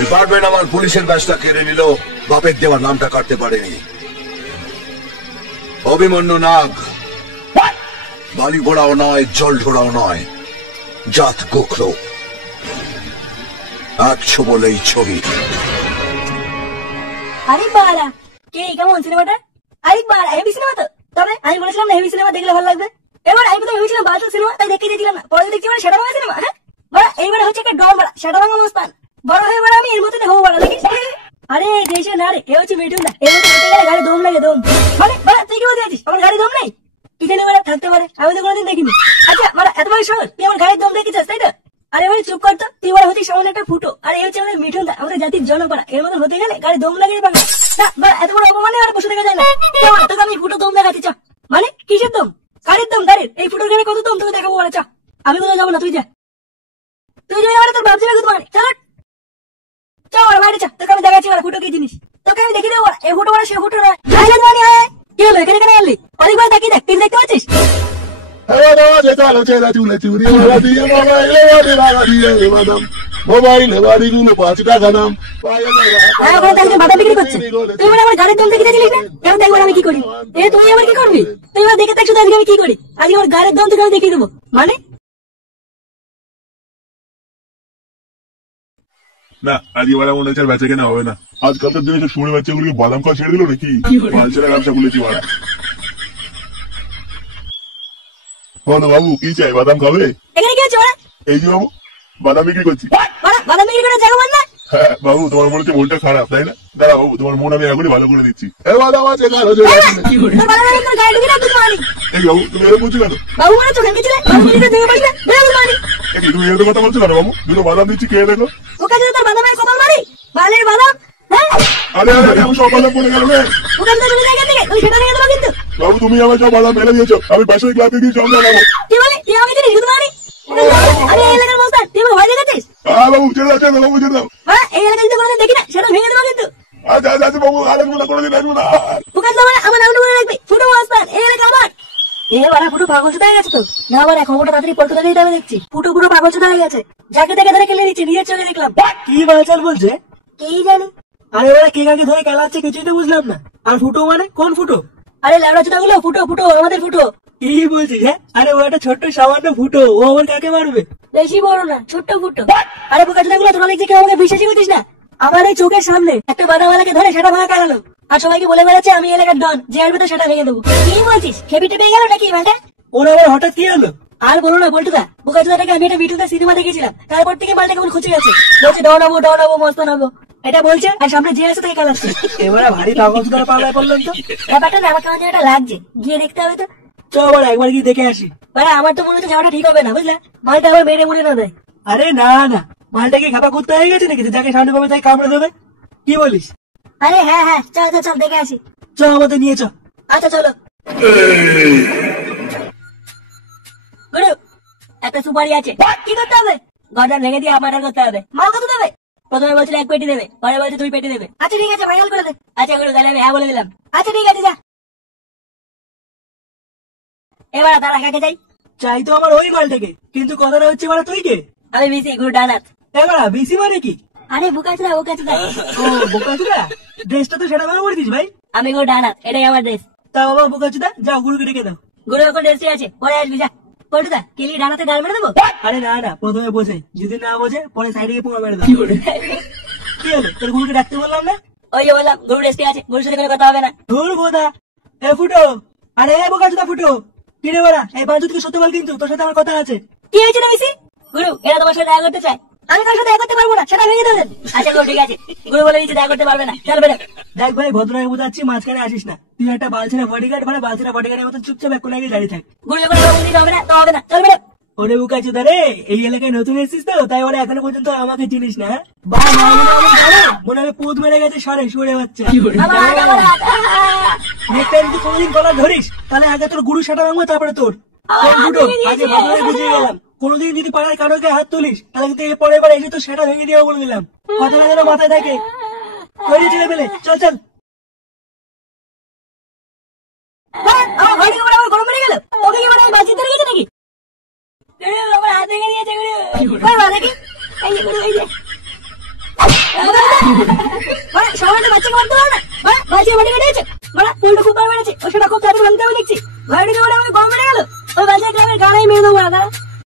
Department আমার পুলিশের ব্যাচটা কেড়ে নিল, বাপের দেওয়ার নামটা কাটতে পারেনি। অভিমন্যু নাগ বালি ভোড়াও নয়, জল ঢোড়াও নয়, জাত গোখলো, 100 বলেই ছবি। আরে বাড়া, কে কেমন সিনেমাটা? আরে বাড়া হেভি সিনেমা তো। তবে আমি বলেছিলাম না হেভি সিনেমা দেখলে ভালো লাগবে। এবার আমি তো ভেবেছিলাম বালতাল সিনেমা, তাই দেখতে দিয়েছিলাম না। পরে দেখছি মানে সেটা ভাঙা সিনেমা। হ্যাঁ বাড়া, এইবারে হচ্ছে একটা ডন বাড়া, সেটা ভাঙা মস্তান। বড় হয়ে বাড়া আমি এর মধ্যে হবো বাড়া, দেখিস? আরে দেশে না রে, এ হচ্ছে মিঠুন দা। এর মধ্যে হতে গেলে গাড়ি দম লাগে, দম। মানে বাড়া তুই কি বলতে চাচ্ছিস আমার গাড়ি দম নেই? কি জানি বাড়া থাকতে পারে, আমি তো কোনোদিন দেখিনি। আচ্ছা বাড়া এত বড় সাহস, তুই আমার গাড়ির দম দেখেছিস তাই তো? আরে ভাই চুপ করতো, তুই বড় হচ্ছিস সামনে একটা ফুটো। আর এই হচ্ছে আমাদের মিঠুন দা, আমাদের জাতির জনপড়া। এর মধ্যে হতে গেলে গাড়ি দম লাগিয়ে পাবে না বাড়া, এত বড় অপমানে আর বসে দেখা যায় না। তোকে আমি ফুটো দম দেখাচ্ছি, চ। মানে কিসের দম? গাড়ির দম, গাড়ির। এই ফুটোর গাড়ি কত দম তোকে দেখাবো বলে, চ। আমি কোথাও যাবো না, তুই যা। তুই যাই মানে তোর ভাবছি না মানে, চল চ বাইরে, চ। তোকে আমি দেখাচ্ছি বলে ফুটো কি জিনিস, তোকে আমি দেখি দেবো। এই ফুটো মানে সে ফুটো না। কি হলো এখানে কেন আনলি? অনেকবার তাকিয়ে দেখ, তুই দেখতে পাচ্ছিস? মোবাইল বাড়িগুলো 5 টাকা দাম। বাধা বিক্রি করছে। তুই মানে আমার গাড়ির দম দেখে দেখছিলিস না? এবার দেখবার আমি কি করি। তুই আবার কি করবি? তুই এবার দেখে দেখছো আজকে আমি কি করি। আজকে আমার গাড়ির দম তোকে আমি দেখিয়ে দেবো। মানে না, আজকে বাড়া মনে হচ্ছে বেচা কেনা হবে না। আজকালকার দিনে সব শুনে বাচ্চাগুলোকে বাদাম খাওয়া ছেড়ে দিল নাকি? মালছেরা ব্যবসা খুলেছি বাড়া। বলো বাবু কি চাই, বাদাম খাবে? এখানে কি হচ্ছে? এই যে বাবু বাদাম বিক্রি করছি। বাদাম বিক্রি করে জায়গা না? হ্যাঁ বাবু, তোমার মনে হচ্ছে মনটা খারাপ তাই না? দাঁড়া বাবু, তোমার মন আমি এখনই ভালো করে দিচ্ছি। এই বাবু তুমি এরকম করছো কেন? বাবু মানে চোখে গেছিলে, তুমি এরকম কথা বলছো কেন বাবু? দুটো বাদাম দিচ্ছি, খেয়ে দেখো। ওকে যদি তোর বাদামের কপাল মারি, বালের বাদাম। আরে আরে আমি সব বাদাম পড়ে গেল রে। ওখান থেকে চলে যায় থেকে, তুই সেটা নিয়ে দেবো কিন্তু। বাবু তুমি আমার সব বাদাম ফেলে দিয়েছো, আমি পাশের ক্লাবে গিয়ে জল লাগাবো। কি বলি? তুই আমাকে দিলি শুধু মারি? আরে এই এলাকার মস্তান, তুই আমার ভয় দেখাচ্ছিস? হ্যাঁ বাবু ছেড়ে দাও, ছেড়ে দাও বাবু, ছেড়ে দাও। হ্যাঁ এই এলাকা যদি কোনোদিন দেখি না, সেটা ভেঙে দেবো কিন্তু। আচ্ছা আচ্ছা আচ্ছা বাবু, আর আসবো না, কোনোদিন আসবো না। ওখান থেকে আমার নামটা মনে রাখবি, ফুটো মস্তান। এই এলাকা আমার। বাড়া ফুটো পাগল চোদা হয়ে গেছে তো। না বাড়া খবরটা তাড়াতাড়ি পল্টুদা দিতে হবে দেখছি। ফুটো পুরো পাগল চোদা হয়ে গেছে। যাকে দেখে ধরে খেলে দিচ্ছে, নিজের চোখে দেখলাম। কি বালচাল বলছে? কি জানি। আরে ওরা কে কাকে ধরে খেলাচ্ছে কিছুই তো বুঝলাম না। আর ফুটো মানে কোন ফুটো? আরে ল্যাবড়া চোদা গুলো, ফুটো ফুটো আমাদের ফুটো। কি বলছিস? হ্যাঁ আরে ও একটা ছোট্ট সামান্য ফুটো, ও আবার কাকে মারবে? বেশি বড় না, ছোট্ট ফুটো। আরে বোকা চোদা গুলো, তোরা দেখছি কেউ আমাকে বিশ্বাসই করছিস না। আমার এই চোখের সামনে একটা বাদামালাকে ধরে সেটা ভাঙা কাটালো। আর সবাইকে বলে বেড়াচ্ছে আমি এলাকার ডন, যে আসবে তো সেটা ভেঙে দেবো। কি বলছিস? খেপিটে পেয়ে গেল নাকি মালটা? ওরা আবার হঠাৎ কি হলো? আর বলো না বল্টুদা, বোকা চোদাটাকে আমি একটা বিটুদা সিনেমা দেখেছিলাম, তারপর থেকে মালটা কেমন খুঁজে গেছে। বলছে ডন হবো, ডন হবো, মস্ত হবো, এটা বলছে। আর সামনে যে আছে তাকে খেলাচ্ছে। এবারে ভারী পাগল চোদার পাল্লায় পড়লেন তো। ব্যাপারটা না আমার কেমন যেন একটা লাগছে, গিয়ে দেখতে হবে তো। চ আবার একবার গিয়ে দেখে আসি। মানে আমার তো মনে হচ্ছে যাওয়াটা ঠিক হবে না, বুঝলা? মালটা আবার মেরে মুড়ে না দেয়। আরে না না, মালটাকে খাপা করতে হয়ে গেছে নাকি যাকে সামনে পাবে তাই কামড়ে দেবে? কি বলিস? আরে হ্যাঁ হ্যাঁ, চল চল চল দেখে আসি। চ আমাদের নিয়ে চ। আচ্ছা চলো। গুরু একটা সুপারি আছে, কি করতে হবে? গর্দান ভেঙে দিয়ে আমাদের করতে হবে। মাল কত দেবে? প্রথমে বলছিল 1 পেটি দেবে, পরে বলছে 2 পেটি দেবে। আচ্ছা ঠিক আছে, ফাইনাল করে দে। আচ্ছা গুরু তাহলে আমি হ্যাঁ বলে দিলাম। আচ্ছা ঠিক আছে, যা। এবার তারা কাকে যাই? চাই তো আমার ওই মালটাকে, কিন্তু কথাটা হচ্ছে মানে তুই কে? আমি বিসি, গুরু ডানাত। এবার বিসি মানে কি? আরে বোকাচুদা বোকাচুদা। ও বোকাচুদা, ড্রেসটা তো সেটা ভালো করে দিস ভাই। আমি গুরু ডানাত, এটাই আমার ড্রেস। তা বাবা বোকাচুদা, যাও গুরুকে ডেকে দাও। গুরু এখন ড্রেসটি আছে, পরে আসবি, যা। পল্টুদা কেলি ডানাতে ডাল মেরে দেবো? আরে না না, প্রথমে বোঝে, যদি না বোঝে পরে সাইডে গিয়ে পোঙা মেরে দেবো। কি হলো, তোর গুরুকে ডাকতে বললাম না? ওই যে বললাম গুরু ড্রেসটি আছে, গুরুর সাথে কোনো কথা হবে না। ধুর বোধা। এ ফুটো, আরে বোকাচুদা ফুটো, কিরে বড়া এই বাঞ্চুদকে সত্যি বল, কিন্তু তোর সাথে আমার কথা আছে। কি হয়েছে না বিসি? গুরু এরা তোমার সাথে দেখা করতে চায়। আমি কার সাথে দেখা করতে পারবো না, সেটা ভেঙে দেবেন। আচ্ছা গুরু ঠিক আছে, গুরু বলে দিচ্ছে দেখা করতে পারবে না, চল বেরো। দেখ ভাই ভদ্রভাবে বোঝাচ্ছি, মাঝখানে আসিস না। তুই একটা বালছেনা বডিগার্ড, মানে বালছেনা বডিগার্ডের মতন চুপচাপ এক কোনায় গিয়ে দাঁড়িয়ে থাক। গুরু যখন এরকম দিতে হবে না, তো হবে না, চল বেরো। ওরে বোকাচুদা রে, এই এলাকায় নতুন এসেছিস তো, তাই ওরা এখনো পর্যন্ত আমাকে চিনিস না। মনে হবে পুত মেরে গেছে সরে সরে বাচ্চা। নেক্সট টাইম তুই কোনোদিন গলা ধরিস, তাহলে আগে তোর গুরু সাটা ভাঙবো, তারপরে তোর। আগে ভালোভাবে বুঝিয়ে গেলাম, কোনোদিন যদি পাড়ার কারোকে হাত তুলিস, তাহলে কিন্তু এর পরে এবার এসে তো সেটা ভেঙে দিয়ে বলে দিলাম। কথাটা যেন মাথায় থাকে। তৈরি ছেলে পেলে, চল চল। গরম মেরে গেল, তোকে কি মনে হয় বাঁচিয়ে ধরে গেছে নাকি? আমার হাত ভেঙে দিয়েছে গুরু। দেখি এই যে গুরু, এই যে বাড়া সবাই তো বাচ্চাকে মারতে পারো না, বাড়া বাচ্চাকে মাটি কেটেছে।